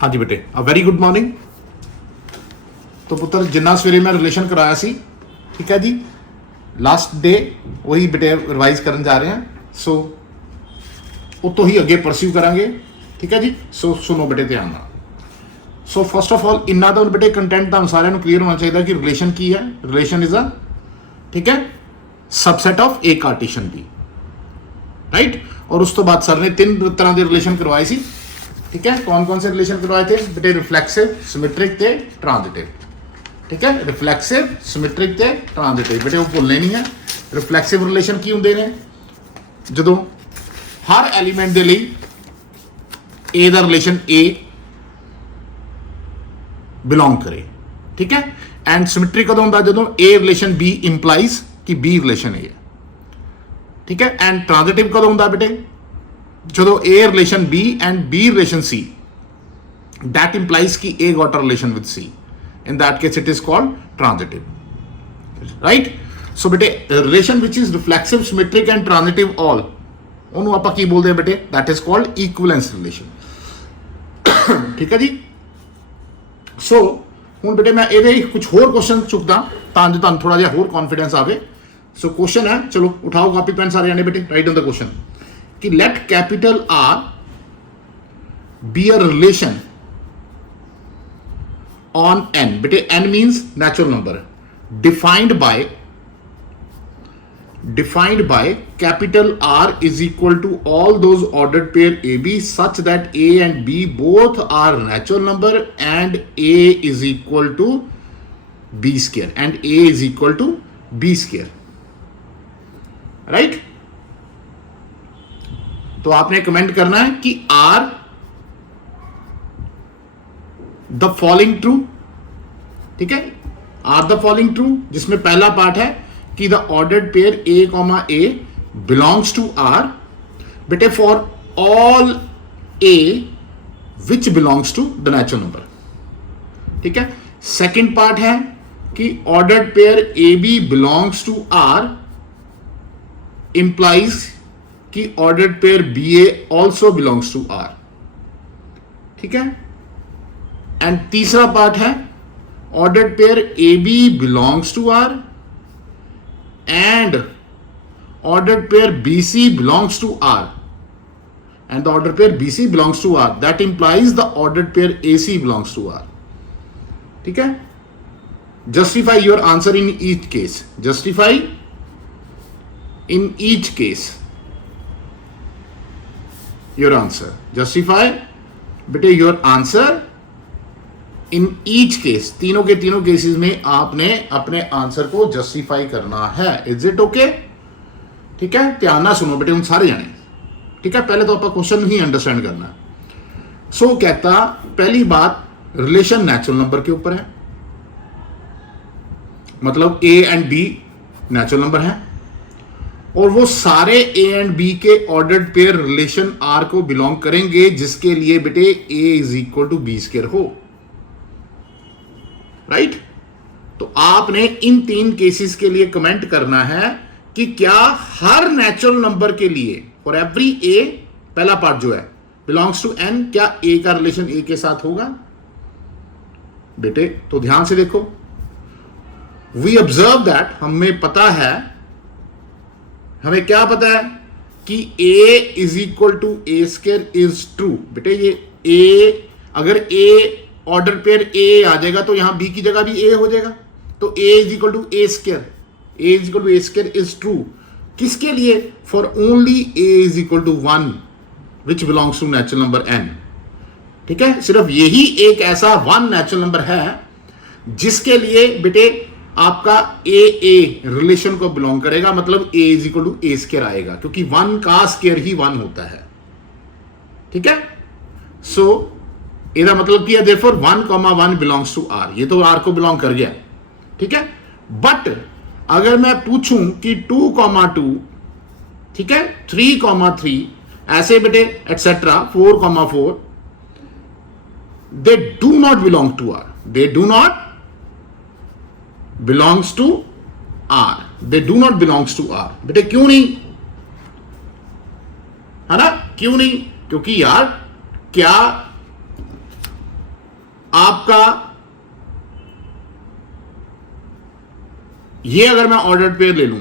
हाँ जी बेटे, a very good morning. तो पुत्र जिन्ना सवेरे मैं रिलेशन कराया सी, ठीक है जी, लास्ट डे वही बेटे रिवाइज करन जा रहे हैं। सो उतो ही अगे परस्यू करांगे, ठीक है जी। सो सुनो बेटे ध्यान नाल। सो फर्स्ट ऑफ ऑल इन्ना तो बेटे कंटेंट तुहानूं सारिਆਂ ਨੂੰ क्लीयर होना चाहिए कि रिलेशन की है। रिलेशन इज अ, ठीक है, subset of A cartesian B, right. और उस तो बाद सर ने 3 तरह के रिलेशन करवाए सी, ठीक है। कौन कौन से रिलेशन करवाए थे बेटे? रिफ्लैक्सिव, सिमेट्रिक ते ट्रांजिटिव, ठीक है। रिफ्लैक्सिव, सिमेट्रिक ते ट्रांजिटिव बेटे वो भुलने नहीं है। रिफ्लैक्सिव रिलेशन की होंगे ने जो हर एलीमेंट के लिए ए का रिलेशन ए बिलोंग करे, ठीक है। एंड सिमेट्रिक कदों होंदा जो ए रिलेशन बी इंप्लाइज कि बी रिलेशन ए है, ठीक है। एंड ट्रांजिटिव कदों होंदा बेटे? जो A relation B and B relation C, that implies कि A got a relation with C, in that case it is called transitive, right. So बेटे relation which is reflexive, symmetric and transitive all, उन्होंने आप की बोलते हैं बेटे? That is called equivalence relation, ठीक है जी। सो हुण बेटे मैं ये कुछ होर क्वेश्चन चुकदा तां जो तुहानूं थोड़ा जिहा होर कॉन्फिडेंस आवे। सो क्वेश्चन है, चलो उठाओ कॉपी पेन सारे जाने बेटे, राइट ऑन द क्वेश्चन कि let capital R be a relation on N. बेटे N means natural number, defined by capital R is equal to all those ordered pair AB such that A and B both are natural number and A is equal to B square and A is equal to B square, right? तो आपने comment करना है कि R the following true, ठीक है। Are the following true जिसमें पहला part है कि the ordered pair A comma A belongs to R बेटे for all A which belongs to the natural number, ठीक है। सेकेंड पार्ट है कि ordered pair A B belongs to R implies कि ordered pair B A also belongs to R, ठीक है। And तीसरा part है ordered pair A B belongs to R and ordered pair BC belongs to R and the ordered pair BC belongs to R, that implies the ordered pair AC belongs to R, ठीक है। justify your answer in each case, justify in each case your answer, justify बेटे your answer in each case, तीनों के तीनों cases में आपने अपने answer को जस्टिफाई करना है। Is it okay? ठीक है, ध्यान ना सुनो बेटे उन सारे जाने, ठीक है। पहले तो आप क्वेश्चन ही अंडरस्टैंड करना है। सो कहता पहली बात रिलेशन नेचुरल नंबर के ऊपर है, मतलब A and B natural number है और वो सारे ए एंड बी के ऑर्डर्ड पेयर रिलेशन आर को बिलोंग करेंगे जिसके लिए बेटे A is equal to B square हो, राइट। तो आपने इन 3 केसेस के लिए कमेंट करना है कि क्या हर नेचुरल नंबर के लिए फॉर एवरी ए, पहला पार्ट जो है बिलोंग्स टू एन, क्या ए का रिलेशन ए के साथ होगा बेटे? तो ध्यान से देखो, वी ऑब्जर्व दैट, हमें पता है, हमें क्या पता है कि A is equal to A square is true. बेटे ये ए, अगर ए ऑर्डर पेयर ए आ जाएगा तो यहां बी की जगह भी ए हो जाएगा, तो A is equal to A square, A is equal to A square is true. किसके लिए? For only A is equal to 1 which belongs to natural number N, ठीक है। सिर्फ यही एक ऐसा 1 नेचुरल नंबर है जिसके लिए बेटे आपका ए रिलेशन को बिलोंग करेगा, मतलब A is equal to A square आएगा, क्योंकि 1 का स्क्वायर ही 1 होता है, ठीक है। सो इसका मतलब क्या है? देयरफॉर 1,1 बिलोंग्स टू आर, ये तो आर को बिलोंग कर गया, ठीक है। बट अगर मैं पूछूं कि 2,2, ठीक है, 3,3 ऐसे बेटे etcetera 4,4, they do not belong to R, they do not belongs to R, they do not belongs to R. बेटे क्यों नहीं? है ना, क्यों नहीं? क्योंकि यार क्या आपका ये अगर मैं ऑर्डर्ड पेयर ले लूं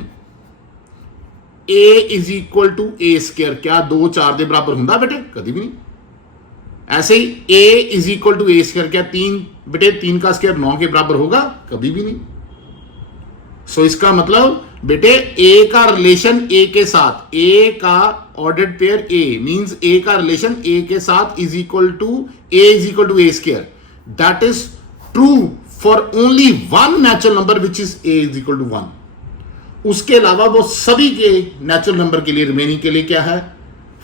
a is equal to A square, क्या 2 4 के बराबर होंगे बेटे? कभी भी नहीं। ऐसे ही a is equal to A square, क्या 3 बेटे 3 का स्केयर 9 के बराबर होगा? कभी भी नहीं। सो इसका मतलब बेटे a का रिलेशन a के साथ, a का ordered pair a means a का रिलेशन a के साथ is equal to a square. That is true for only one natural number which is a is equal to 1। उसके अलावा वो सभी के नेचुरल नंबर के लिए, रिमेनिंग के लिए क्या है?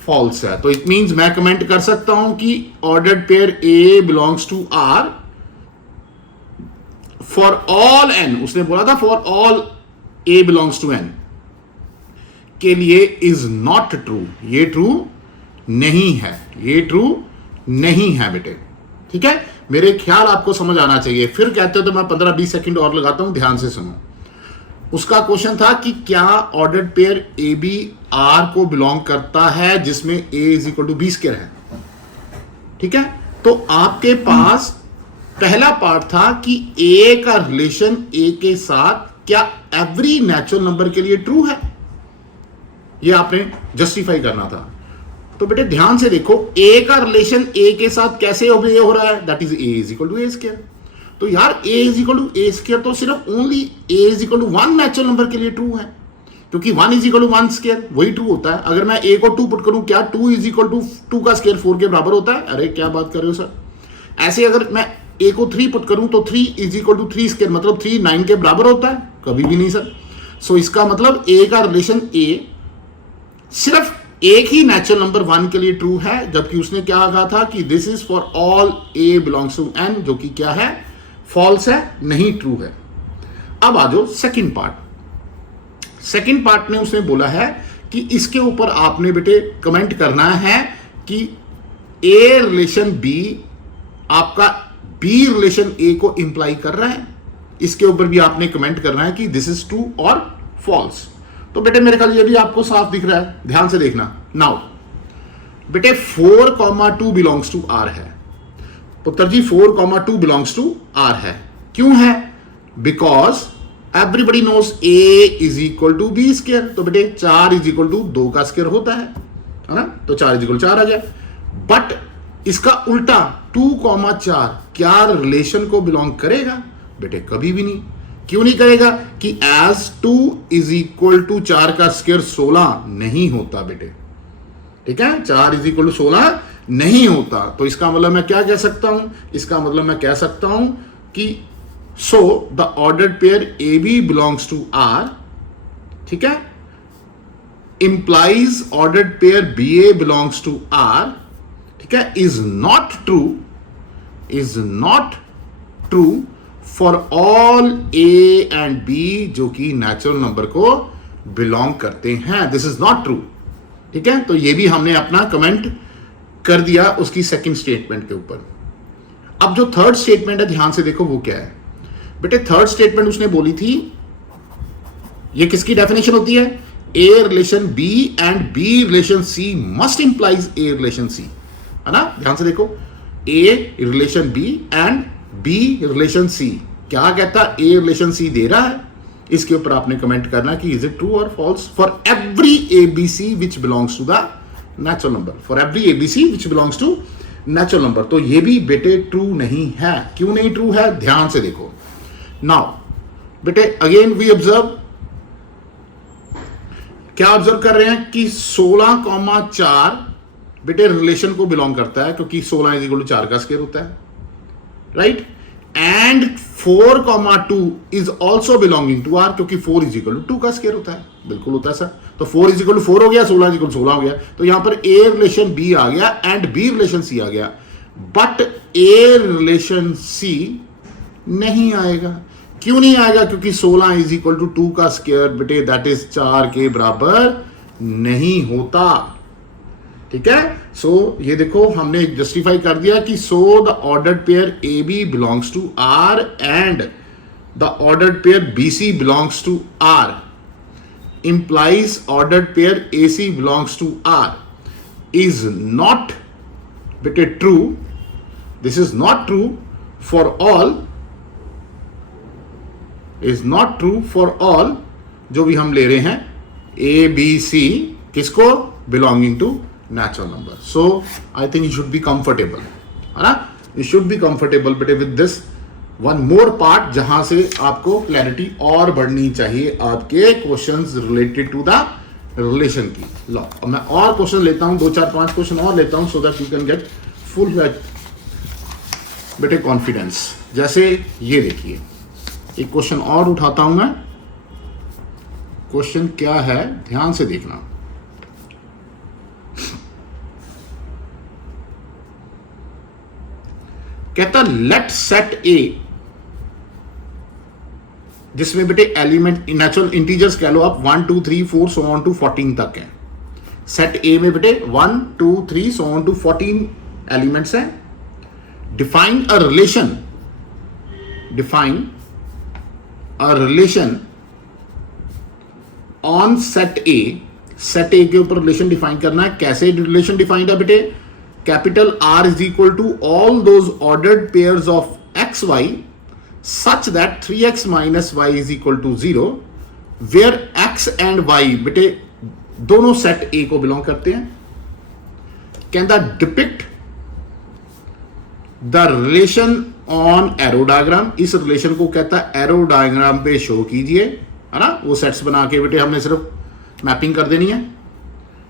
फॉल्स है। तो इट मींस मैं कमेंट कर सकता हूं कि ordered pair a belongs to r for all n, उसने बोला था for all a belongs to n के लिए इज नॉट ट्रू। ये ट्रू नहीं है, ये ट्रू नहीं है बेटे। ठीक है, मेरे ख्याल आपको समझ आना चाहिए। फिर कहते हो तो मैं 15-20 सेकंड और लगाता हूं, ध्यान से सुनो। उसका क्वेश्चन था कि क्या ordered pair A B R को बिलोंग करता है जिसमें a is equal to B square है। ठीक है, तो आपके पास पहला पार्ट था कि a का रिलेशन a के साथ क्या एवरी नेचुरल नंबर के लिए ट्रू है, ये आपने जस्टिफाई करना था। तो बेटे ध्यान से देखो, a का रिलेशन a के साथ कैसे हो रहा है? That is a is equal to A square. तो यार a is equal to A square तो सिर्फ only a is equal to 1 natural number के लिए ट्रू है, क्योंकि 1 इज इक्वल टू 1 स्क्वायर वही ट्रू होता है। अगर मैं a को 2 पुट करूं, क्या 2 इज इक्वल टू 2 का स्क्वायर 4 के बराबर होता है? अरे क्या बात कर रहे हो सर। ऐसे अगर मैं a को 3 पुट करूं तो 3 इज इक्वल टू 3 स्क्वायर मतलब 3 9 के बराबर होता है? कभी भी नहीं सर। सो इसका मतलब a का रिलेशन a सिर्फ एक ही नेचुरल नंबर 1 के लिए ट्रू है, जबकि उसने क्या कहा था कि this is for all a belongs to n, जो कि क्या है? फॉल्स है, नहीं ट्रू है। अब आ जाओ सेकंड पार्ट। सेकंड पार्ट में उसने बोला है कि इसके ऊपर आपने बेटे कमेंट करना है कि a रिलेशन b आपका b रिलेशन a को इंप्लाई कर रहा है। इसके ऊपर भी आपने कमेंट करना है कि दिस इज ट्रू और फॉल्स। तो बेटे मेरे ख्याल ये भी आपको साफ दिख रहा है, ध्यान से देखना। नाउ बेटे 4,2 बिलोंग्स टू r है। पुत्र जी 4,2 बिलोंग्स टू r है। क्यों है? Because everybody knows a is equal to B square. तो बेटे 4 इज इक्वल टू 2 का स्क्वायर होता है ना, तो 4 इज इक्वल 4 आ गया। बट इसका उल्टा 2,4 क्या रिलेशन को बिलोंग करेगा? बेटे कभी भी नहीं। क्यों नहीं करेगा? कि एज 2 इज इक्वल टू 4 का स्क्वायर 16 नहीं होता बेटे। ठीक है, 4 इज इक्वल टू 16 नहीं होता। तो इसका मतलब मैं क्या कह सकता हूं? इसका मतलब मैं कह सकता हूं कि so the ordered pair A B belongs to R, ठीक है, implies ordered pair B A belongs to R, ठीक है, is not true for all A and B जो कि नेचुरल नंबर को बिलोंग करते हैं। This is not true. ठीक है, तो ये भी हमने अपना कमेंट कर दिया उसकी सेकंड स्टेटमेंट के ऊपर। अब जो थर्ड स्टेटमेंट है ध्यान से देखो वो क्या है बेटे। थर्ड स्टेटमेंट उसने बोली थी, ये किसकी डेफिनेशन होती है? A relation B and B relation C must implies A relation C, है ना। ध्यान से देखो, A relation B and B relation C क्या कहता? ए रिलेशन सी दे रहा है। इसके ऊपर आपने कमेंट करना कि इज इट ट्रू और false for every ABC which belongs to the natural number, for every ABC which belongs to natural number. तो ये भी बेटे ट्रू नहीं है। क्यों नहीं ट्रू है? ध्यान से देखो। नाउ बेटे अगेन वी ऑब्जर्व, क्या ऑब्जर्व कर रहे हैं कि 16,4 बेटे रिलेशन को बिलोंग करता है, क्योंकि 16 इज इक्वल टू 4 का स्क्वायर होता है, right. And 4,2 is also belonging to R, क्योंकि 4 इज इक्वल टू 2 का स्क्वायर होता है। बिल्कुल होता है सर। तो 4 इज इक्वल टू 4 हो गया, 16 इज इक्वल टू 16 हो गया। तो यहां पर ए रिलेशन बी आ गया एंड बी रिलेशन सी आ गया, बट ए रिलेशन सी नहीं आएगा। क्यों नहीं आएगा? क्योंकि 16 इज इक्वल टू 2 का स्क्वायर बेटे दैट इज 4 के बराबर नहीं होता। ठीक है, सो ये देखो हमने जस्टिफाई कर दिया कि so the ordered pair A B belongs to R and the ordered pair B C belongs to R implies ordered pair AC belongs to R is not बेटे true. This is not true for all, is not true for all, जो भी हम ले रहे हैं ए B C, किसको, belonging to natural number. So I think you should be comfortable, है ना, यू शुड बी कंफर्टेबल बेटे with this one more part, जहां से आपको क्लैरिटी और बढ़नी चाहिए आपके questions related to the relation की. लो मैं और क्वेश्चन लेता हूं, 2 4 5 क्वेश्चन और लेता हूं, so that you can get full बेटे कॉन्फिडेंस. जैसे ये देखिए, एक क्वेश्चन और उठाता हूं मैं. क्वेश्चन क्या है, ध्यान से देखना. कहता लेट सेट ए, जिसमें बेटे एलिमेंट नेचुरल इंटीजर्स कह लो आप 1 2 3 4 सो ऑन टू 14 तक है. सेट ए में बेटे 1 2 3 सो ऑन टू 14 एलिमेंट्स हैं. Define a relation, define a relation on set A. Set ए के ऊपर रिलेशन डिफाइन करना है. कैसे रिलेशन डिफाइंड है बेटे, capital R is equal to all those ordered pairs of xy such that 3x minus y is equal to 0, where x and y बेटे दोनों set A को बिलोंग करते हैं. कहता depict the relation on arrow diagram. इस relation को कहता है एरो डायग्राम पे शो कीजिए, है ना. वो सेट्स बना के बेटे हमने सिर्फ मैपिंग कर देनी है,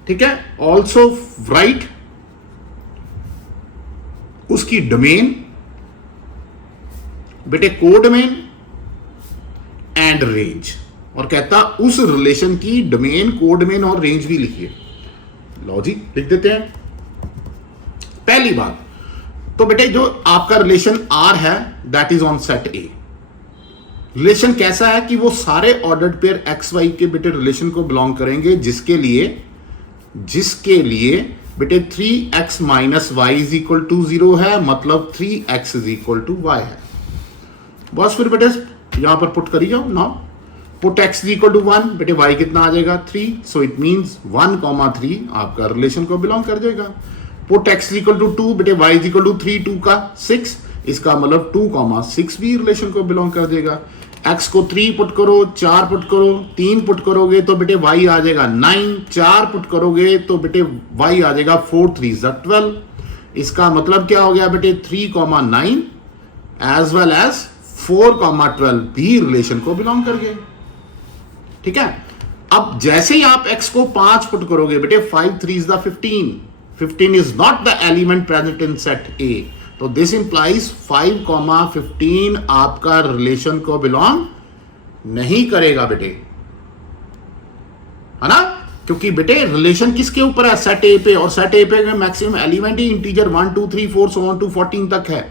ठीक है. ऑल्सो राइट उसकी डोमेन बेटे कोडोमेन एंड रेंज, और कहता उस रिलेशन की डोमेन, कोडोमेन और रेंज भी लिखिए. लॉजिक लिख देते हैं. पहली बात तो बेटे जो आपका रिलेशन R है that is on set A. Relation कैसा है कि वो सारे ऑर्डर्ड पेयर एक्स वाई के बेटे रिलेशन को बिलोंग करेंगे, जिसके लिए बेटे 3x minus Y is equal to 0 है, मतलब 3x is equal to Y है. बस फिर बेटे यहां पर पुट करी जाओ. Now put x is equal to 1, बेटे y कितना आ जाएगा 3. सो इट मींस 1,3 आपका रिलेशन को बिलोंग कर जाएगा. Put x is equal to 2, बेटे y इज इक्वल टू 3, 2 का 6, इसका मतलब 2,6 भी रिलेशन को बिलोंग कर देगा. x को 3 पुट करो, 4 पुट करो, 3 पुट करोगे तो बेटे y आ जाएगा 9, 4 पुट करोगे तो बेटे y आ जाएगा 4 3 12. इसका मतलब क्या हो गया बेटे 3,9 एज वेल एज 4,12 भी रिलेशन को बिलोंग कर गए, ठीक है. अब जैसे ही आप x को 5 पुट करोगे बेटे 5 3 is the 15. 15 is not the element present in set A. तो दिस इंप्लाइज 5,15 आपका रिलेशन को बिलोंग नहीं करेगा बेटे, है ना. क्योंकि बेटे रिलेशन किसके ऊपर है, सेट A पे, और सेट A पे मैक्सिमम एलिमेंट ही इंटीजर 1 2 3 4 सो ऑन टू 14 तक है,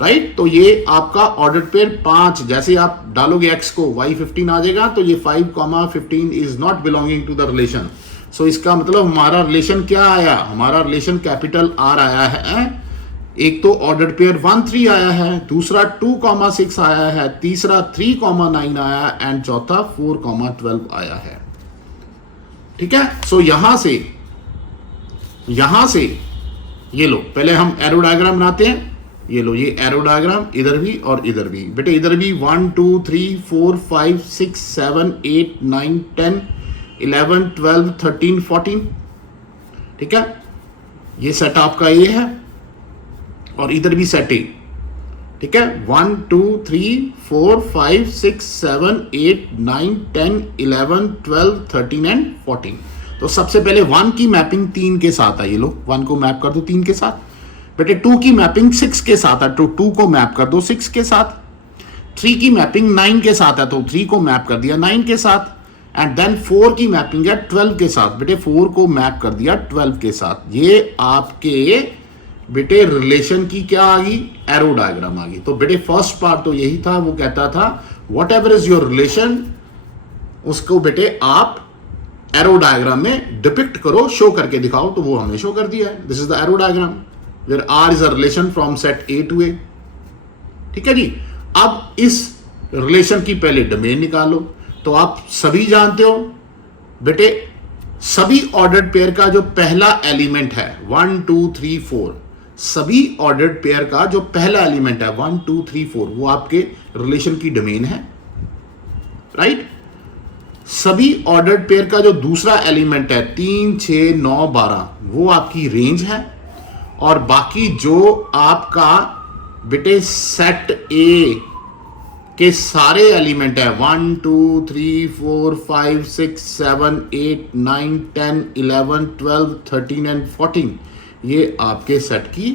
राइट. तो ये आपका ऑर्डर पेयर 5, जैसे आप डालोगे x को y 15 आ जाएगा, तो ये 5,15 is not belonging to the relation. So इसका मतलब हमारा रिलेशन क्या आया, हमारा रिलेशन कैपिटल R आया है. एक तो ऑर्डर पेयर 1 3 आया है, दूसरा 2,6 आया है, तीसरा 3,9 आया है, एंड चौथा 4,12 आया है, ठीक है. सो यहां से ये लो, पहले हम एरो डायग्राम बनाते हैं. ये लो, ये एरो डायग्राम इधर भी और इधर भी बेटे, इधर भी 1 2 3 4 5 6 7 8 9 10 11 12 13 14, ठीक है. ये सेट आपका ये है और इधर भी सेट ए, ठीक है. 1 2 3 4 5 6 7 8 9 10 11 12 13 एंड 14. तो सबसे पहले 1 की मैपिंग 3 के साथ है. ये लो 1 को मैप कर दो 3 के साथ. बेटे 2 की मैपिंग 6 के साथ है, तो 2 को मैप कर दो 6 के साथ. 3 की मैपिंग 9 के साथ है, तो 3 को मैप कर दिया 9 के साथ. एंड देन 4 की मैपिंग है 12 के साथ. बेटे 4 को मैप कर दिया 12 के साथ. ये आपके बेटे रिलेशन की क्या आ गई, एरो डायग्राम आ गई. तो बेटे फर्स्ट पार्ट तो यही था, वो कहता था whatever is your relation, उसको बेटे आप एरो डायग्राम में डिपिक्ट करो, शो करके दिखाओ. तो वो हमने शो कर दिया है. This is the arrow diagram where R is a relation from set A to A, ठीक है जी. अब इस रिलेशन की पहले डोमेन निकालो. तो आप सभी जानते हो बेटे, सभी ऑर्डर्ड पेयर का जो पहला एलिमेंट है 1 2 3 4, सभी ऑर्डर्ड पेयर का जो पहला एलिमेंट है 1 2 3 4 वो आपके रिलेशन की डोमेन है, राइट। सभी ऑर्डर्ड पेयर का जो दूसरा एलिमेंट है 3 6 9 12 वो आपकी रेंज है, और बाकी जो आपका बेटे सेट ए के सारे एलिमेंट है 1 2 3 4 5 6 7 8 9 10 11 12 13 एंड 14 ये आपके सेट की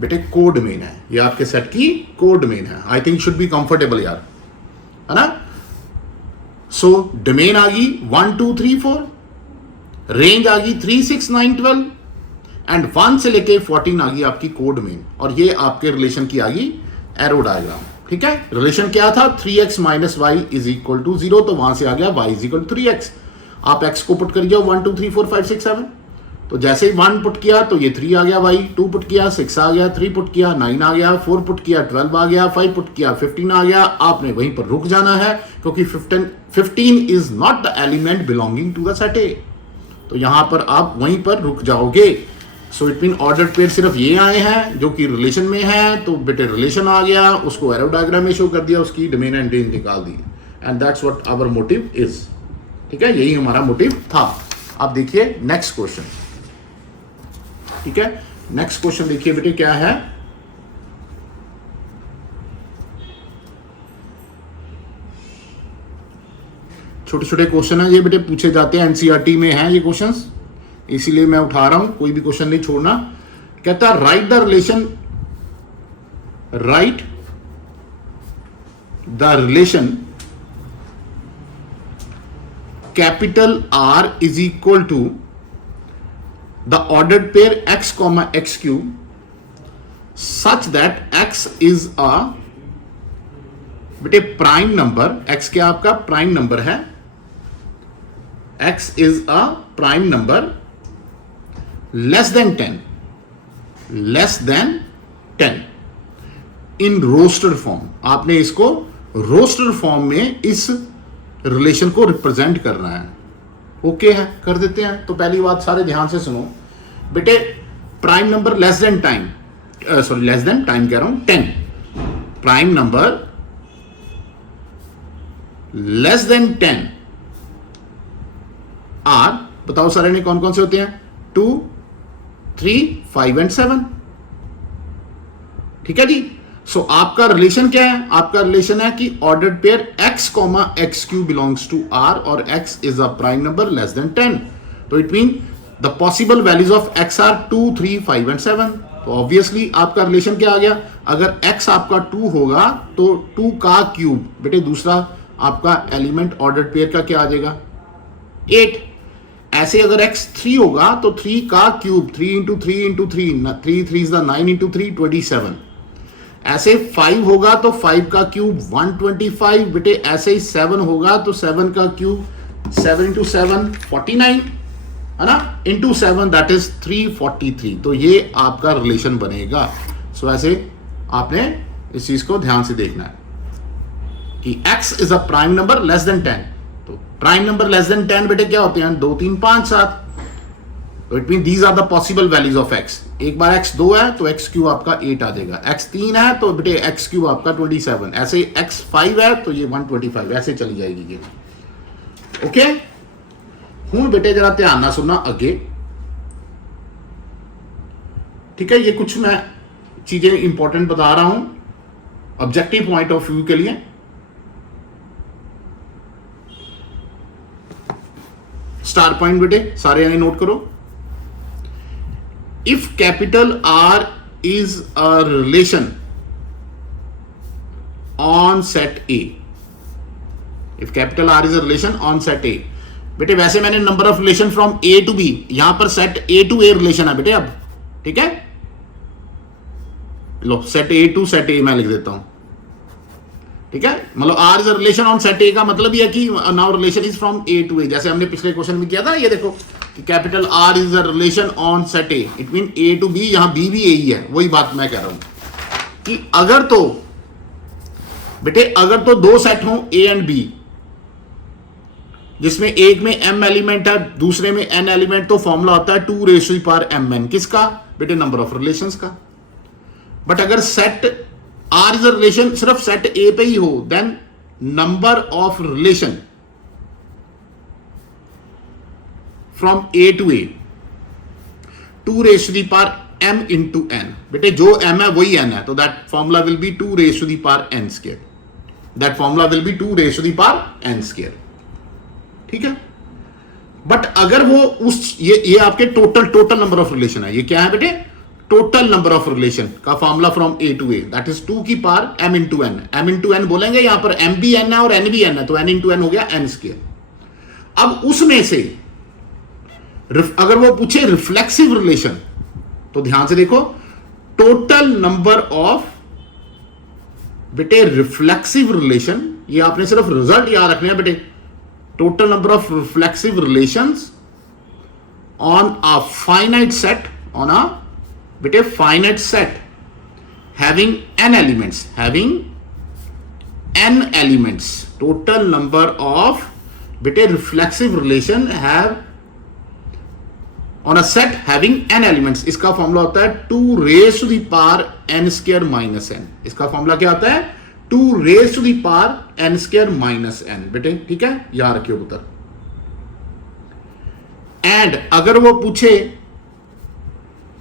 बेटे कोड मेन है, ये आपके सेट की कोड मेन है। I think should be comfortable यार, है ना। सो डोमेन आ गई 1 2 3 4, रेंज आ गई 3 6 9 12 एंड 1 से लेके 14 आ गई आपकी कोड मेन, और ये आपके रिलेशन की आ गई एरो डायग्राम, ठीक है। रिलेशन क्या था 3x minus Y is equal to 0, तो वहां से आ गया y is equal to 3x। आप x को पुट कर जाओ 1 2 3 4 5 6 7, तो जैसे ही 1 पुट किया तो ये 3 आ गया, y 2 पुट किया 6 आ गया, 3 पुट किया 9 आ गया, 4 पुट किया 12 आ गया, 5 पुट किया 15 आ गया। आपने वहीं पर रुक जाना है क्योंकि 15 is not the element belonging to the set A, तो यहां पर आप वहीं पर रुक जाओगे। So it mean ordered pair सिर्फ ये आए हैं जो कि रिलेशन में है, तो बेटे रिलेशन आ गया, उसको एरो डायग्राम में शो कर दिया, उसकी डोमेन एंड रेंज निकाल दी, and that's what our motive is, ठीक है, यही हमारा मोटिव था। अब देखिए नेक्स्ट क्वेश्चन, ठीक है। नेक्स्ट क्वेश्चन देखिए बेटे क्या है, छोटे छोटे क्वेश्चन है ये बेटे, पूछे जाते हैं एनसीईआरटी में है ये क्वेश्चंस, इसीलिए मैं उठा रहा हूं, कोई भी क्वेश्चन नहीं छोड़ना। कहता है right the relation capital R is equal to the ordered pair x comma X cube such that x is a बेटे प्राइम नंबर, x क्या आपका प्राइम नंबर है, x is a prime number less than 10 in roster form. आपने इसको roster form में इस relation को represent करना है, ओके है, कर देते हैं। तो पहली बात सारे ध्यान से सुनो बेटे, prime number less than time कह रहा हूं 10, prime number less than 10 are, बताओ सारे ने कौन कौन से होते हैं, 2 3 5 एंड 7, ठीक है जी। सो आपका रिलेशन क्या है, आपका रिलेशन है कि ordered pair x comma X cube belongs to r और x is a prime number less than 10, तो it mean the possible values of x are 2 3 5 and 7। तो ऑब्वियसली आपका रिलेशन क्या आ गया, अगर x आपका 2 होगा तो 2 का क्यूब बेटे दूसरा आपका एलिमेंट ऑर्डर्ड पेयर का क्या आ जाएगा 8। ऐसे अगर x 3 होगा तो 3 का cube 3 into 3 into 3 3 3 is the 9 into 3 27। ऐसे 5 होगा तो 5 का क्यूब 125 बेटे, ऐसे ही 7 होगा तो 7 का क्यूब 7 इंटू 7 49 है ना, इंटू 7 दैट इज 343। तो ये आपका रिलेशन बनेगा। सो ऐसे आपने इस चीज को ध्यान से देखना है कि x is a prime number less than 10। तो प्राइम नंबर लेस देन 10 बेटे क्या होते हैं 2 3 5 7, तो it mean these are the possible values of x। एक बार x 2 है तो x क्यूब आपका 8 आ जाएगा, x 3 है तो बेटे x क्यूब आपका 27, ऐसे ही x 5 है तो ये 125, ऐसे चली जाएगी ये, ओके। हूं बेटे जरा ध्यान ना सुनना अगे, ठीक है। ये कुछ मैं चीजें इंपॉर्टेंट बता रहा हूं ऑब्जेक्टिव पॉइंट ऑफ व्यू के लिए। स्टार पॉइंट बेटे सारे यानी नोट करो। If capital R is a relation on set A, if capital R is a relation on set A, बेटे वैसे मैंने number of relation from A to B, यहां पर set A to A relation है बेटे अब, ठीक है। लो set A to set A मैं लिख देता हूं, ठीक है। मतलब R is a relation on set A का मतलब यह कि now relation is from A to A, जैसे हमने पिछले क्वेश्चन में किया था। ये देखो कि capital R is a relation on set A, it mean A to B, यहां B भी A ही है, वही बात मैं कह रहा हूं कि अगर तो बेटे अगर तो दो सेट हो A एंड B, जिसमें एक में m एलिमेंट है दूसरे में n एलिमेंट, तो फॉर्मूला होता है 2 रेशो पावर mn, किसका बेटे नंबर ऑफ रिलेशंस का, बट अगर set R is a relation सिर्फ सेट ए पे ही हो, then number of relation from A to A 2 raise to the power m into N. बेटे जो m है वही n है, तो that formula will be 2 raise to the power n square. That formula will be 2 raise to the power n square. ठीक है, but अगर वो उस ये आपके टोटल नंबर ऑफ रिलेशन है। ये क्या है बेटे? टोटल नंबर ऑफ रिलेशन का formula from A to A, that is 2 की power m into N. m into N बोलेंगे, यहां पर m भी n है और n भी n है, तो n इंटू एन हो गया n स्क्वायर। अब उसमें से अगर वो पूछे रिफ्लेक्सिव रिलेशन, तो ध्यान से देखो, टोटल नंबर ऑफ बेटे रिफ्लेक्सिव रिलेशन, ये आपने सिर्फ रिजल्ट याद रखने हैं बेटे। Total number of reflexive relations on a finite set, on a बेटे finite set having n elements, total number of बेटे reflexive relation have on a set having n elements. इसका फॉर्मूला होता है 2 raise to the power n square minus n। इसका formula क्या होता है? 2 raise to the power n square minus n। बेटे ठीक है, यहां रखिए उत्तर। एंड अगर वो पूछे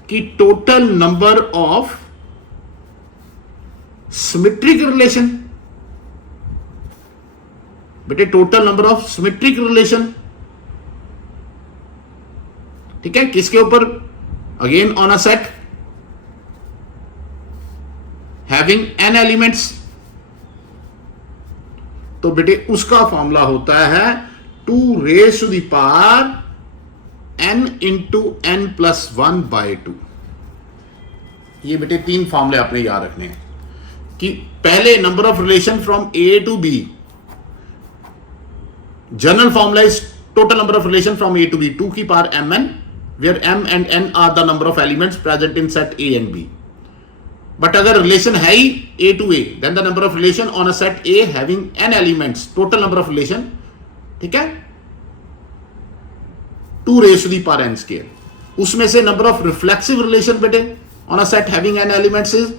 कि total number of symmetric relation, बेटे total number of symmetric relation, ठीक है, किसके ऊपर? Again on a set having n elements, तो बेटे उसका फॉर्मूला होता है 2 raise to the power n into n plus 1 by 2। ये बेटे 3 फॉर्मूले आपने याद रखने हैं कि पहले number of relation from A to B, general formula is total number of relation from A to B 2 की power mn, where m and n are the number of elements present in set A and B. But अगर relation है ही A to A, then the number of relation on a set A having n elements, total number of relation, ठीक है, 2 raised to the power n square। उसमें से number of reflexive relation बेटे on a set having n elements is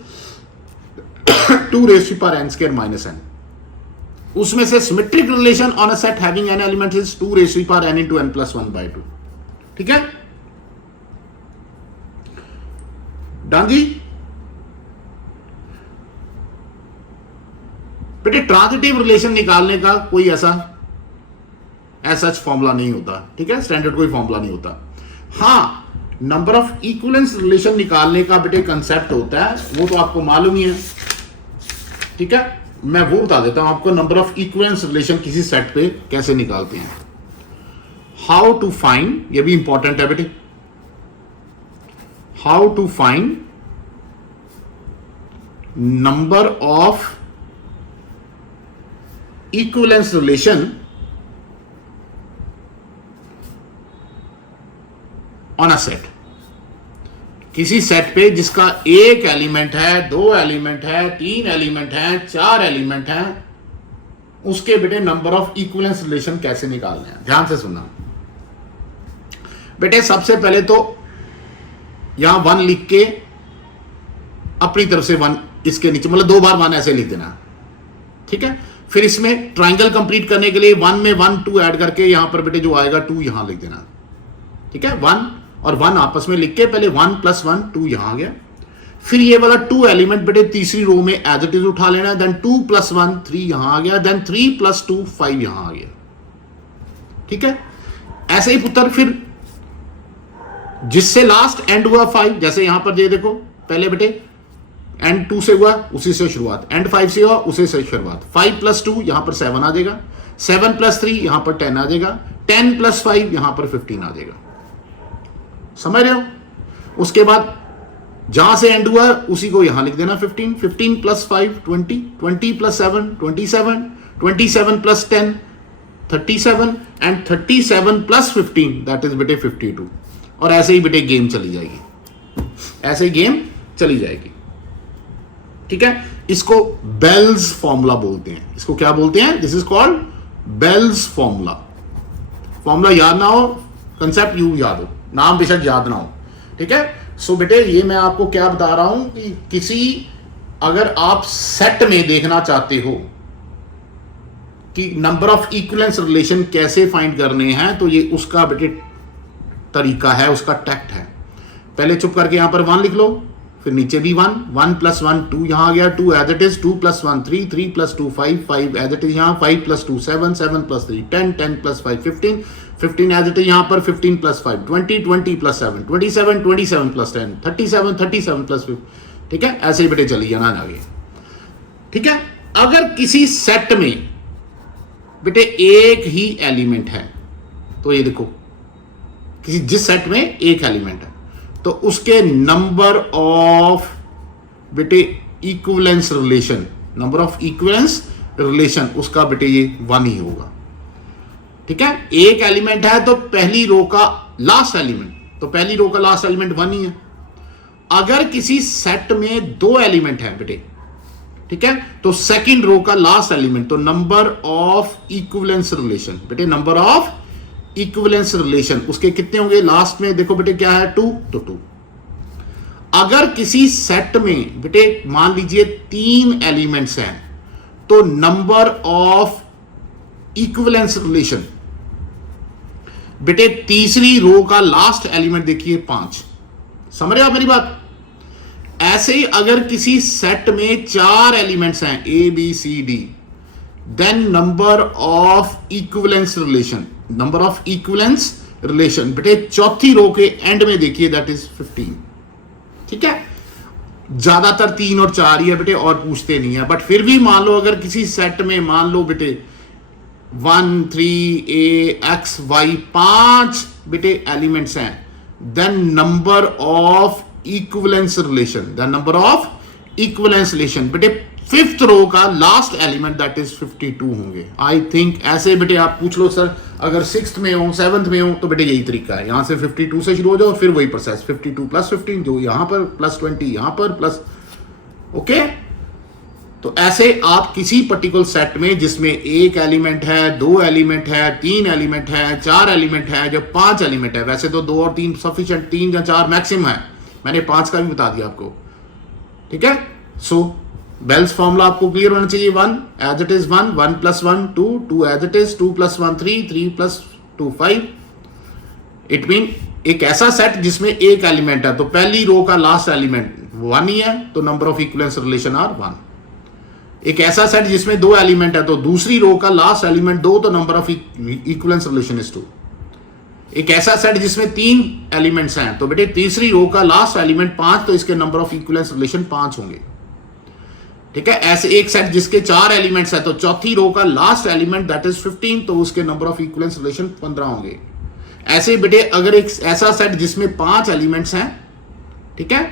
2 raised to the power n square minus n। उसमें से symmetric relation on a set having n elements is 2 raised to the power n into n plus 1 by 2। ठीक है, done जी। बेटे transitive relation निकालने का कोई ऐसा सच formula नहीं होता, ठीक है, स्टैंडर्ड कोई फॉर्मूला नहीं होता। हां, नंबर ऑफ इक्विवेलेंस रिलेशन निकालने का बेटे कंसेप्ट होता है, वो तो आपको मालूम ही है, ठीक है। मैं वो बता देता हूं आपको, नंबर ऑफ इक्विवेलेंस रिलेशन किसी सेट पे कैसे निकालते हैं। हाउ टू फाइंड, ये भी इंपॉर्टेंट है बेटे, how to find number of equivalence relation on a set. किसी सेट पे जिसका एक एलिमेंट है, 2 एलिमेंट है, 3 एलिमेंट है, 4 एलिमेंट है, उसके बेटे नंबर ऑफ इक्विवेलेंस रिलेशन कैसे निकालने हैं, ध्यान से सुनना बेटे। सबसे पहले तो यहां 1 लिख के अपनी तरफ से 1 इसके नीचे, मतलब 2 बार 1 ऐसे लिख देना, ठीक है। फिर इसमें ट्राइंगल कंप्लीट करने के लिए 1 में 1 2 ऐड करके यहां पर बेटे जो आएगा 2 यहां लिख देना, ठीक है। 1 और 1 आपस में लिख के पहले 1 + 1 2 यहां आ गया। फिर ये वाला 2 एलिमेंट बेटे तीसरी रो में एज इट इज उठा लेना, देन 2 + 1 3 यहां आ गया, देन 3 + 2 5 यहां आ गया, ठीक है। ऐसे ही पुत्र फिर जिससे लास्ट एंड हुआ 5, जैसे यहां पर ये देखो, पहले बेटे एंड 2 से हुआ उसी से शुरुआत, एंड 5 से हुआ उसी से शुरुआत। 5 + 2 यहां पर 7 आ जाएगा, 7 + 3 यहां पर 10 आ जाएगा, 10 + 5 यहां पर 15 आ जाएगा, समझ रहे हो। उसके बाद जहां से एंड हुआ उसी को यहां लिख देना 15, 15 + 5 20, 20 + 7 27, 27 + 10 37, एंड 37 + 15 दैट इज बेटे 52। और ऐसे ही बेटे गेम चली जाएगी, ऐसे ही गेम चली जाएगी, ठीक है। इसको बेल्स फॉर्मूला बोलते हैं। इसको क्या बोलते हैं? This is called Bell's formula. Formula याद ना हो, कंसेप्ट यू याद हो, नाम बेशक याद ना हो, ठीक है। सो बेटे ये मैं आपको क्या बता रहा हूं कि किसी, अगर आप सेट में देखना चाहते हो कि नंबर ऑफ इक्विवेलेंस रिलेशन कैसे फाइंड करने हैं, तो ये उसका बेटे तरीका है, उसका टैक्ट है। पहले चुप करके यहां पर 1 लिख लो, फिर नीचे भी 1, 1 + 1 2, यहां आ गया 2 as it is, 2 + 1 3, 3 + 2 5, 5 as it is, यहां 5 + 2 7, 7 + 3 10, 10 + 5 15, 15 एज इट इज, यहां पर 15 + 5 20, 20 + 7 27, 27 + 10 37, 37 + 5। ठीक है, ऐसे ही बेटे चलिए जाना आगे। ठीक है, अगर किसी सेट में बेटे एक ही एलिमेंट है, तो ये देखो किसी जिस सेट में एक एलिमेंट है तो उसके नंबर ऑफ बेटे equivalence relation, number of equivalence relation उसका बेटे ये 1 ही होगा। ठीक है, एक एलिमेंट है तो पहली रो का लास्ट एलिमेंट, तो पहली रो का लास्ट एलिमेंट 1 ही है। अगर किसी सेट में 2 एलिमेंट है बेटे, ठीक है, तो सेकंड रो का लास्ट एलिमेंट, तो नंबर ऑफ इक्विवेलेंस रिलेशन बेटे, नंबर ऑफ इक्विवेलेंस रिलेशन उसके कितने होंगे लास्ट में, देखो बेटे क्या है 2, तो 2। अगर किसी सेट में बेटे मान लीजिए 3 एलिमेंट्स हैं, तो नंबर ऑफ इक्विवेलेंस रिलेशन बेटे तीसरी रो का लास्ट एलिमेंट देखिए 5। समझ रहे हो आप मेरी बात? ऐसे ही अगर किसी सेट में 4 एलिमेंट्स हैं A B C D, then number of equivalence relation, number of equivalence relation बेटे चौथी रो के एंड में देखिए दैट इज 15। ठीक है, ज्यादातर 3 और 4 ही है बेटे, और पूछते नहीं है, बट फिर भी मान लो अगर किसी सेट में मान लो बेटे 1 3 A X Y 5 बेटे एलिमेंट्स हैं, then number of equivalence relation, the number of equivalence relation बेटे फिफ्थ रो का लास्ट एलिमेंट दैट इज 52 होंगे। आई थिंक ऐसे बेटे आप पूछ लो सर अगर 6th में हो 7th में हो, तो बेटे यही तरीका है, यहां से 52 से शुरू हो जाओ, फिर वही प्रोसेस 52 + 15 जो यहां पर प्लस 20 यहां पर प्लस। ओके, तो ऐसे आप किसी पर्टिकुलर सेट में जिसमें एक एलिमेंट है, 2 एलिमेंट है, 3 एलिमेंट है, 4 एलिमेंट है, जब 5 एलिमेंट है, वैसे तो 2 और 3 सफिशिएंट, 3 या 4 मैक्सिमम है, मैंने 5 का भी बता दिया आपको। ठीक है, सो बेल्स फॉर्मूला आपको क्लियर होना चाहिए। 1 as it is 1, 1 + 1 2, 2 as it is, 2 + 1 3, 3 + 2 5। It mean एक ऐसा सेट जिसमें एक एलिमेंट है तो पहली रो का लास्ट एलिमेंट 1 ही है, तो number of equivalence relation are 1। एक ऐसा सेट जिसमें 2 एलिमेंट है तो दूसरी रो का लास्ट एलिमेंट 2, तो number of equivalence relation is 2। एक ऐसा सेट जिसमें 3 एलिमेंट्स हैं तो बेटे तीसरी रो का लास्ट एलिमेंट 5, तो इसके नंबर ऑफ इक्विवेलेंस रिलेशन 5 होंगे। ठीक है, ऐसे एक सेट जिसके 4 एलिमेंट्स है तो चौथी रो का लास्ट एलिमेंट दैट इज 15, तो उसके नंबर ऑफ इक्विवेलेंस रिलेशन 15 होंगे। ऐसे बेटे अगर एक ऐसा सेट जिसमें 5 एलिमेंट्स हैं, ठीक है,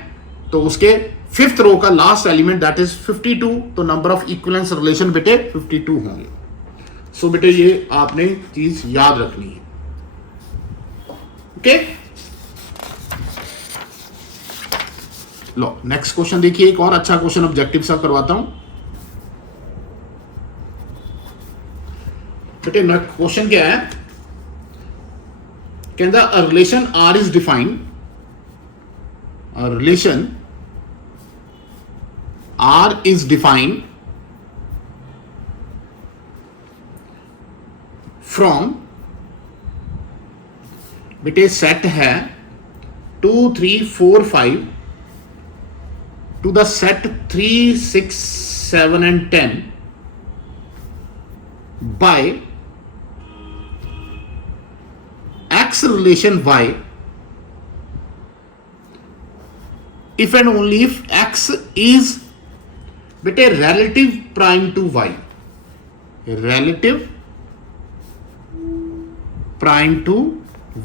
तो उसके 5th रो का लास्ट एलिमेंट दैट इज 52, तो नंबर ऑफ इक्विवेलेंस रिलेशन बेटे 52 होंगे। सो बेटे ये आपने चीज याद रखनी है। ओके, लो नेक्स्ट क्वेश्चन देखिए, एक और अच्छा क्वेश्चन ऑब्जेक्टिव सा करवाता हूं बेटे। नेक्स्ट क्वेश्चन क्या है, कहता a relation R is defined, a relation R is defined from बेटे सेट है 2 3 4 5 to the set 3 6 7 and 10 by x relation y if and only if x is बेटे relative prime to y, relative prime to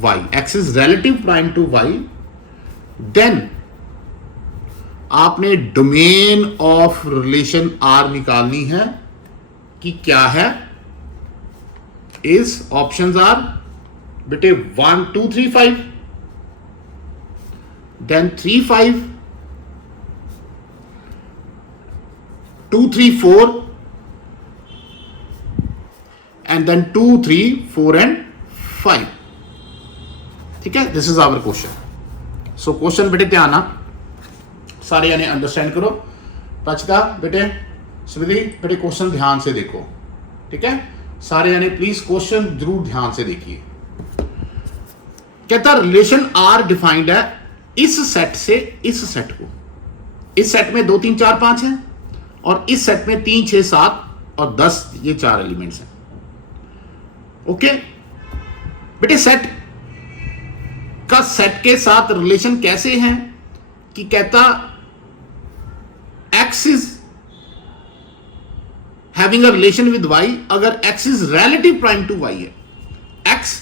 y, x is relative prime to y, then आपने domain of relation are निकालनी है कि क्या है। Is options are बेटे 1 2 3 5, then 3 5 2 3 4 and then 2 3 4 and 5। ठीक है, this is our question. So question बेटे ध्यान ना सारे यानी अंडरस्टैंड करो। पचता बेटे स्मृति बेटे क्वेश्चन ध्यान से देखो, ठीक है सारे यानी प्लीज क्वेश्चन जरूर ध्यान से देखिए। कहता रिलेशन आर डिफाइंड है इस सेट से इस सेट को, इस सेट में 2 3 4 5 है और इस सेट में 3 6 7 और 10 ये 4 एलिमेंट्स हैं। ओके बेटे सेट का सेट के साथ रिलेशन कैसे है कि कहता x is having a relation with y अगर x is relative prime to y है, x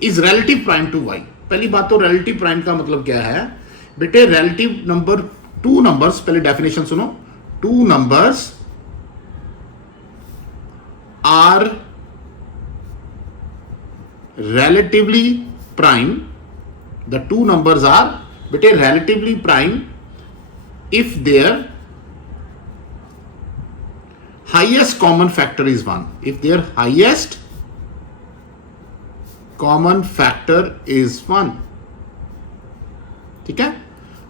is relative prime to y। पहली बात तो रिलेटिव प्राइम का मतलब क्या है बेटे, रिलेटिव नंबर 2 नंबर्स, पहले डेफिनेशन सुनो, 2 numbers are relatively prime, the 2 numbers are beta relatively prime if their highest common factor is 1, if their highest common factor is 1, ठीक है।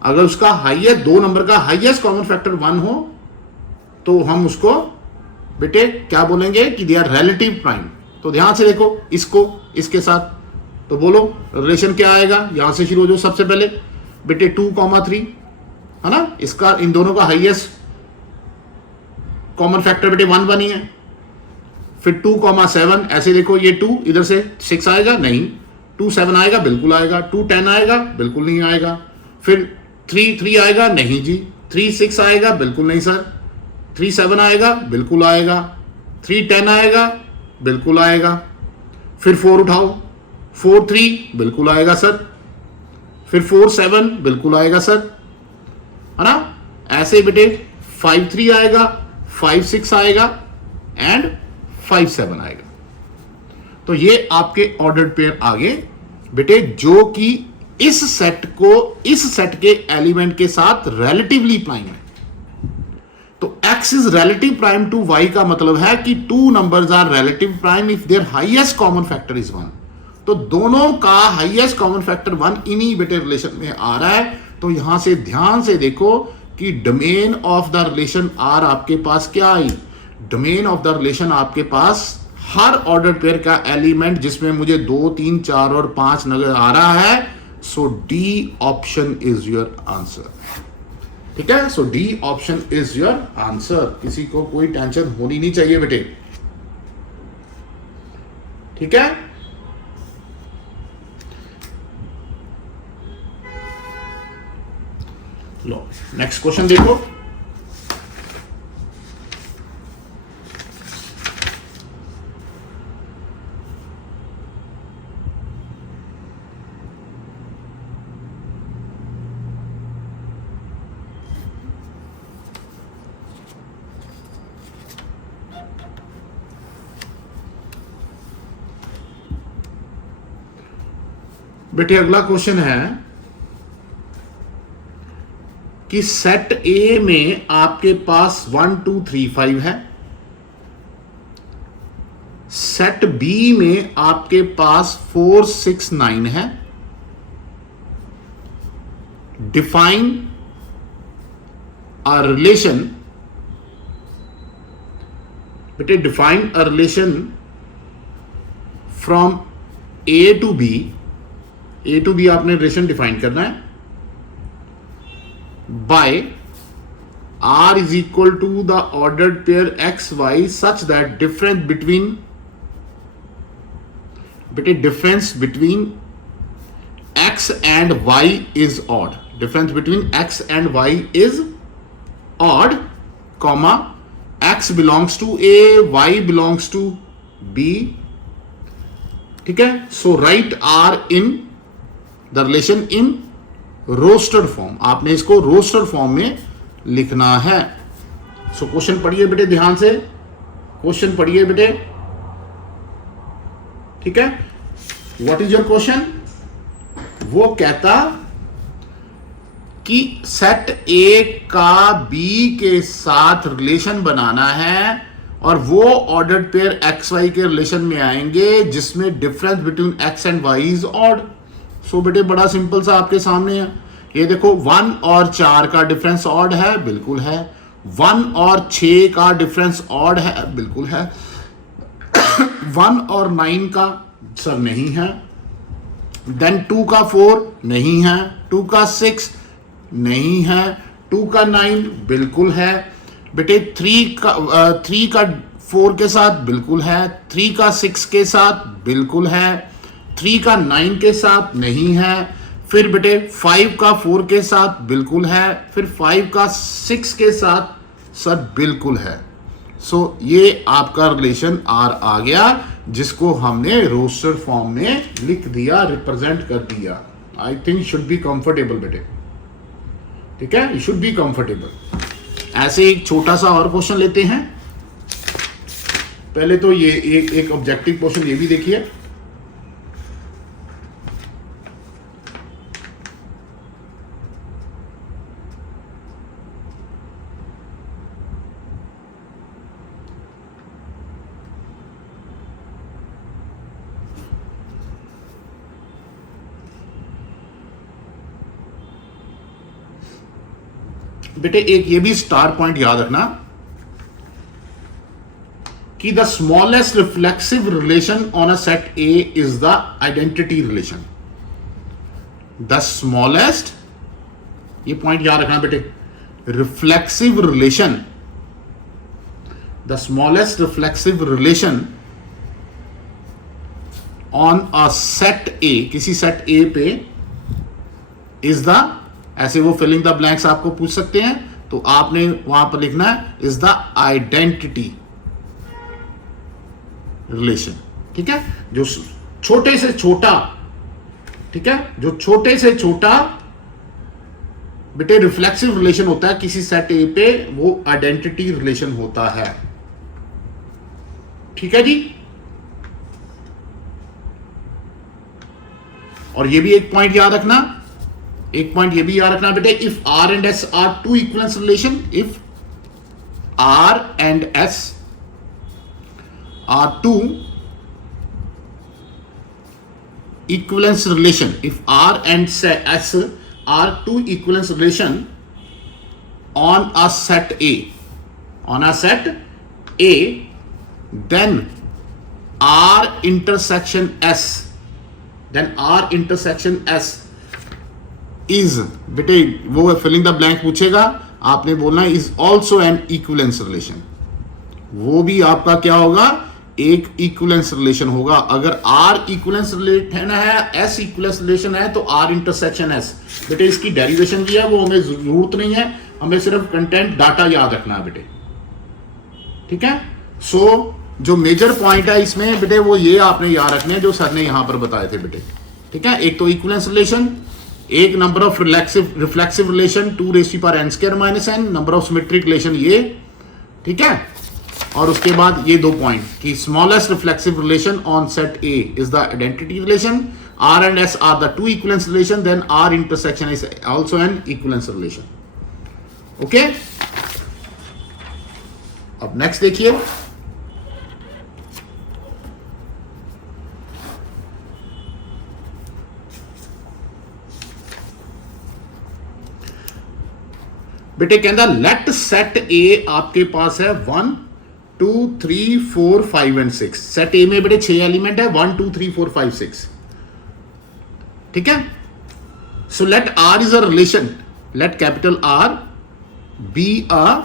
अगर उसका हाईएस्ट 2 नंबर का हाईएस्ट कॉमन फैक्टर 1 हो तो हम उसको बेटे क्या बोलेंगे कि दे आर रिलेटिव प्राइम। तो ध्यान से देखो इसको इसके साथ, तो बोलो रिलेशन क्या आएगा, यहां से शुरू हो जाओ। सबसे पहले बेटे 2,3 है ना, इसका इन दोनों का हाईएस्ट कॉमन फैक्टर बेटे 1 1 ही है। फिर 2,7 ऐसे देखो, ये 2 इधर से 6 आएगा नहीं, 2 7 आएगा बिल्कुल आएगा, 2 10 आएगा बिल्कुल नहीं आएगा। फिर 3 3 आएगा नहीं जी, 3 6 आएगा बिल्कुल नहीं सर, 3 7 आएगा बिल्कुल आएगा, 3 10 आएगा बिल्कुल आएगा। फिर 4 उठाओ, 4 3 बिल्कुल आएगा सर, फिर 4 7 बिल्कुल आएगा सर, है ना। ऐसे बेटे 5 3 आएगा, 5 6 आएगा एंड 5 7 आएगा। तो ये आपके ऑर्डर्ड पेयर आ गए बेटे, जो कि इस सेट को इस सेट के एलिमेंट के साथ रिलेटिवली प्राइम है। तो x is relative prime to y का मतलब है कि 2 numbers are relative prime if their highest common factor is 1। तो दोनों का हाईएस्ट कॉमन फैक्टर 1 इन्हीं बेटे रिलेशन में आ रहा है। तो यहां से ध्यान से देखो कि domain of the relation R आपके पास क्या आई, डोमेन ऑफ द रिलेशन आपके पास हर ऑर्डर पेयर का एलिमेंट जिसमें मुझे 2 3 4 और 5 नजर आ रहा है। So D option is your answer, ठीक है। So D option is your answer, किसी को कोई टेंशन होनी नहीं चाहिए बेटे, ठीक है। लो नेक्स्ट क्वेश्चन देखो। बेटे अगला क्वेश्चन है कि सेट ए में आपके पास 1 2 3 5 है, सेट बी में आपके पास 4 6 9 है। डिफाइन अ रिलेशन, बेटे define a relation from A to B, A to B आपने रिलेशन डिफाइन करना है by R is equal to the ordered pair X Y such that difference between, बेटे difference between X and Y is odd, difference between X and Y is odd, comma X belongs to A, Y belongs to B, ठीक है। So write R in the relation in roasted form, आपने इसको roasted form में लिखना है। So question पढ़िए बेटे ध्यान से, क्वेश्चन पढ़िए बेटे, ठीक है। What is your question? वो कहता कि सेट ए का बी के साथ रिलेशन बनाना है और वो ऑर्डर्ड पेयर एक्स वाई के रिलेशन में आएंगे जिसमें difference between X and Y is odd. So बेटे बड़ा सिंपल सा आपके सामने है। ये देखो 1 और 4 का डिफरेंस ऑड है, बिल्कुल है। 1 और 6 का डिफरेंस ऑड है, बिल्कुल है। 1 और 9 का सर नहीं है। देन 2 का 4 नहीं है, 2 का 6 नहीं है, 2 का 9 बिल्कुल है बेटे। 3 का 4 के साथ बिल्कुल है, 3 का 6 के साथ बिल्कुल है, 3 का 9 के साथ नहीं है। फिर बेटे 5 का 4 के साथ बिल्कुल है, फिर 5 का 6 के साथ सर बिल्कुल है। सो ये आपका रिलेशन आर आ गया, जिसको हमने रोस्टर फॉर्म में लिख दिया, रिप्रेजेंट कर दिया। I think should be comfortable बेटे, ठीक है, यू शुड बी कंफर्टेबल। ऐसे एक छोटा सा और क्वेश्चन लेते हैं। पहले तो ये एक ऑब्जेक्टिव क्वेश्चन ये भी देखिए। बेटे एक ये भी स्टार पॉइंट याद रखना कि the smallest reflexive relation on a set A is the identity relation. The smallest, ये पॉइंट याद रखना बेटे, reflexive relation, the smallest reflexive relation on a set ए, किसी सेट ए पे, इज द, ऐसे वो फिलिंग द ब्लैंक्स आपको पूछ सकते हैं, तो आपने वहां पर लिखना है इज द आइडेंटिटी रिलेशन। ठीक है, जो छोटे से छोटा, ठीक है, जो छोटे से छोटा बेटे रिफ्लेक्सिव रिलेशन होता है किसी सेट ए पे, वो आइडेंटिटी रिलेशन होता है। ठीक है जी। और ये भी एक पॉइंट याद रखना, एक पॉइंट ये भी याद रखना बेटे, if R and S are two equivalence relation, if R and S are two equivalence relation, if R and S are two equivalence relation on a set A, on a set A, then R intersection S, then R intersection S is, बेटे वो filling the blank पूछेगा, आपने बोलना is also an equivalence relation। वो भी आपका क्या होगा, एक इक्विवेलेंस रिलेशन होगा। अगर R इक्विवेलेंस रिलेशन है, S इक्विवेलेंस रिलेशन है, तो R इंटरसेक्शन S। बेटे इसकी डेरिवेशन की है, वो हमें जरूरत नहीं है, हमें सिर्फ कंटेंट डाटा याद रखना है बेटे। ठीक है, सो जो मेजर पॉइंट है इसमें बेटे वो ये आपने याद रखने हैं जो सर ने यहां पर बताए थे बेटे। ठीक है, एक तो इक्विवेलेंस रिलेशन, एक number of reflexive relation 2⁻n²-n, number of symmetric relation ये। ठीक है, और उसके बाद ये दो पॉइंट कि smallest reflexive relation on set A is the identity relation, R and S are the two equivalence relation, then R intersection is also an equivalence relation. Okay, अब नेक्स्ट देखिए, बेटे कहता लेट सेट ए आपके पास है 1 2 3 4 5 and 6। Set A में बेटे 6 element है, 1 2 3 4 5 6। ठीक है, so let R is a relation, let capital R be a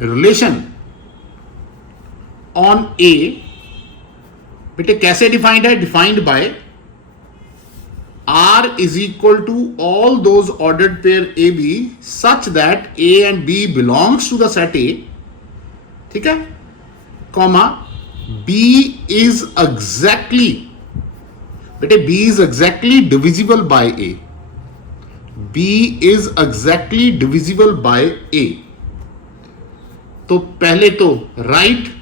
relation on A. बेटे कैसे डिफाइंड है, defined by R is equal to all those ordered pair AB such that A and B belongs to the set A, ठीक है, comma B is exactly, बेटे B is exactly divisible by A, B is exactly divisible by A। तो पहले तो right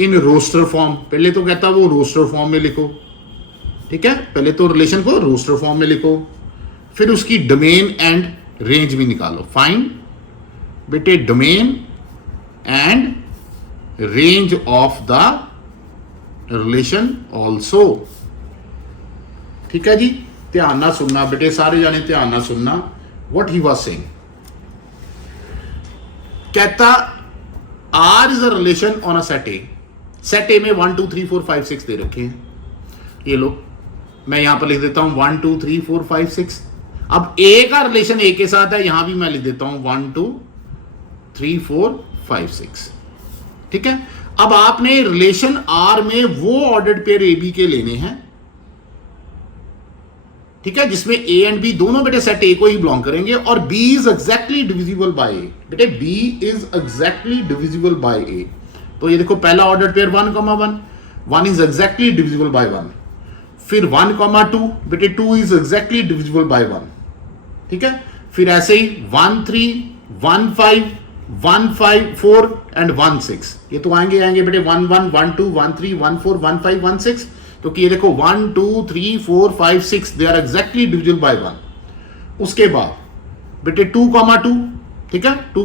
इन roster form, पहले तो कहता वो रोस्टर फॉर्म में लिखो। ठीक है, पहले तो रिलेशन को रोस्टर फॉर्म में लिखो, फिर उसकी डोमेन एंड रेंज भी निकालो। फाइंड बेटे domain and range of the relation also. ठीक है जी, ध्यान ना सुनना बेटे, सारे जाने ध्यान ना सुनना व्हाट ही वाज सेइंग। कहता R is a relation on a set A. Set A में 1 2 3 4 5 6 दे रखे हैं, ये लो मैं यहां पर लिख देता हूं 1 2 3 4 5 6। अब ए का रिलेशन ए के साथ है, यहां भी मैं लिख देता हूं 1 2 3 4 5 6। ठीक है, अब आपने रिलेशन आर में वो ऑर्डर्ड पेयर ए बी के लेने हैं, ठीक है, जिसमें ए एंड बी दोनों बेटे सेट ए को ही बिलोंग करेंगे और B is exactly divisible by A. बेटे B is exactly divisible by A, तो ये देखो पहला order pair 1 1 1 is exactly divisible by 1। फिर 1 2 बेटे 2 इज एग्जैक्टली डिविजिबल बाय 1। ठीक है, फिर ऐसे ही 1 3 1 5 1 5 4 एंड 1 6, ये तो आएंगे बेटे 1 1 1 2 1 3 1 4 1 5 1 6, क्योंकि ये देखो 1 2 3 4 5 6 they are exactly divisible by 1। उसके बाद बेटे 2 2, ठीक है, 2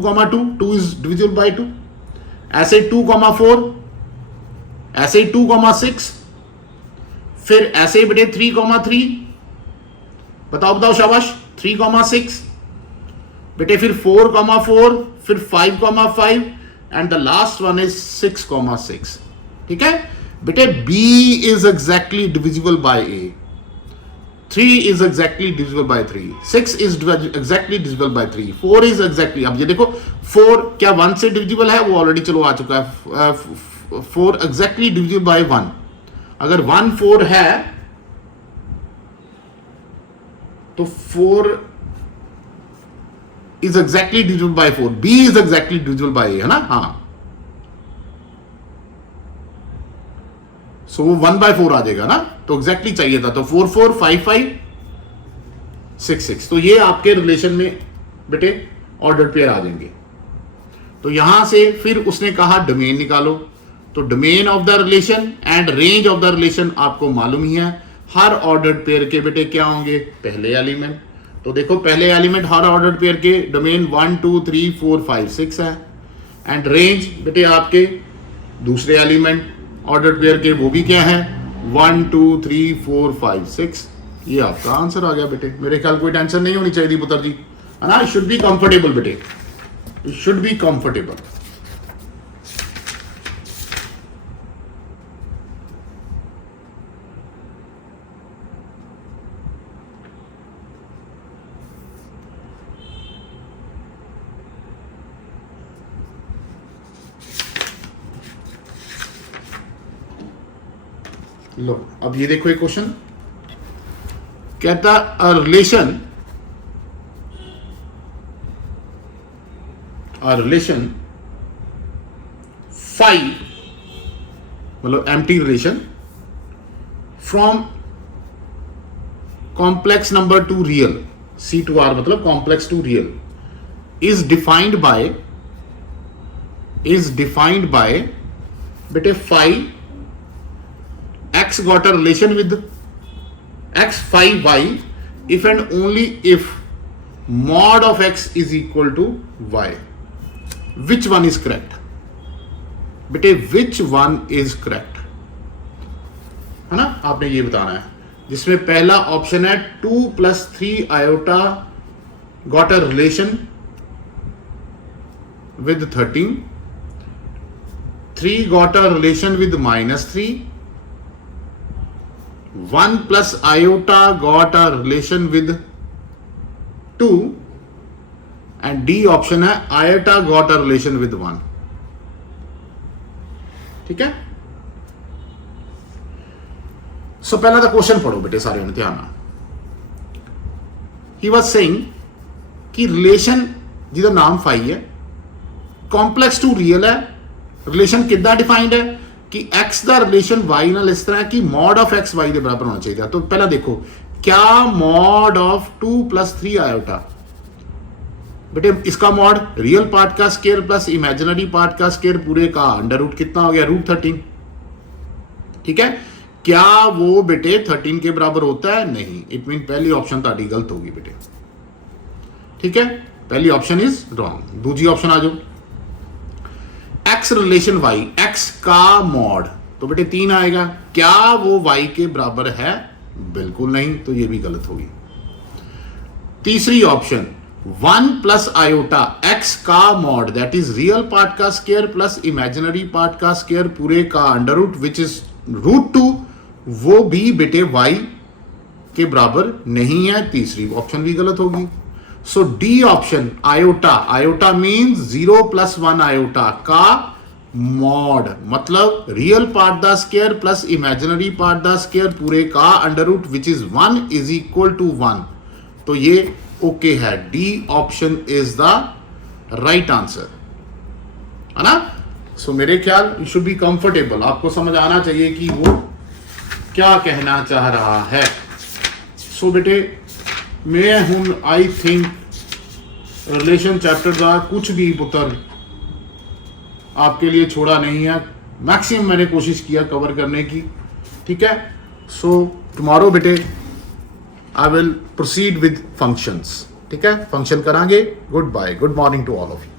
2 इज डिविजिबल बाय 2। ऐसे 2 4, ऐसे 2 6, फिर ऐसे बेटे 3 3, बताओ शाबाश 3 6 बेटे, फिर 4 4, फिर 5 5 and the last one is 6 6। ठीक है बेटे, B is exactly divisible by A, 3 is exactly divisible by 3, 6 is exactly divisible by 3, 4 is exactly, अब ये देखो 4 क्या 1 से डिविजिबल है, वो ऑलरेडी चलो आ चुका है। 4 exactly divisible by 1, अगर 1 4 है तो 4 is exactly divisible by 4, B is exactly divisible by A, है ना, हाँ, सो वो 1/4 आ जाएगा ना, तो एग्जैक्टली चाहिए था, तो 4 4 5 5 6 6, तो ये आपके रिलेशन में बेटे ऑर्डर पेयर आ जाएंगे। तो यहां से फिर उसने कहा डोमेन निकालो, तो domain of the relation and range of the relation आपको मालूम ही है। हर ऑर्डर्ड पेयर के बेटे क्या होंगे, पहले एलिमेंट, तो देखो पहले एलिमेंट हर ऑर्डर्ड पेयर के डोमेन 1 2 3 4 5 6 है, एंड रेंज बेटे आपके दूसरे एलिमेंट ऑर्डर्ड पेयर के वो भी क्या है 1 2 3 4 5 6। ये आपका आंसर आ गया बेटे। मेरे ख्याल कोई टेंशन नहीं होनी चाहिए पुत्र जी, है ना, शुड बी कंफर्टेबल बेटे, शुड बी कंफर्टेबल। लो अब ये देखो एक क्वेश्चन कहता अ रिलेशन फाई, मतलब empty relation from complex number to real, C to R मतलब complex to real, is defined by बेटे phi X got a relation with X phi Y if and only if mod of X is equal to Y. Which one is correct? बेटे which one is correct? है ना, आपने ये बताना है, जिसमें पहला ऑप्शन है 2 + 3 iota got a relation with 13, 3 got a relation with -3, 1 + iota got a relation with 2, and D option है iota got a relation with 1। ठीक है, सो पहला तो क्वेश्चन पढ़ो बेटे सारे में ध्यान ना। ही वाज सेइंग कि रिलेशन जिहदा नाम फाई है, कॉम्प्लेक्स टू रियल है, रिलेशन कितना डिफाइंड है कि x का रिलेशन y नाल इस तरह कि मॉड ऑफ x y के बराबर होना चाहिए। तो पहला देखो क्या मॉड ऑफ 2 + 3 आयोटा, बेटे इसका मॉड रियल पार्ट का स्क्वायर प्लस इमेजिनरी पार्ट का स्क्वायर पूरे का अंडर रूट कितना हो गया, √13। ठीक है, क्या वो बेटे 13 के बराबर होता है, नहीं, इट मीन पहली ऑप्शन ताड़ी गलत होगी बेटे। ठीक है, पहली ऑप्शन इज रॉन्ग। दूसरी ऑप्शन आ जाओ, x रिलेशन y, x का मॉड, तो बेटे 3 आएगा, क्या वो y के बराबर है, बिल्कुल नहीं, तो ये भी गलत होगी। तीसरी ऑप्शन 1 प्लस आयोटा एक्स का mod, that is real part का स्क्वायर प्लस इमेजिनरी पार्ट का स्क्वायर पूरे का अंडर रूट विच इज √2, वो भी बेटे y के बराबर नहीं है। तीसरी ऑप्शन भी गलत होगी। So D option iota, iota means 0 + 1 iota का मॉड, मतलब real part the square plus imaginary part the square पूरे का under root which is 1 is equal to 1। तो ये ओके है, D option is the right answer, है ना। सो मेरे ख्याल यू शुड बी कंफर्टेबल, आपको समझ आना चाहिए कि वो क्या कहना चाह रहा है। सो बेटे मैं हूं आई थिंक रिलेशन चैप्टर का कुछ भी पुत्र आपके लिए छोड़ा नहीं है, मैक्सिमम मैंने कोशिश किया कवर करने की, ठीक है। सो टुमारो बेटे I will proceed with functions, ठीक है, फंक्शन करांगे। Good bye, good morning to all of you.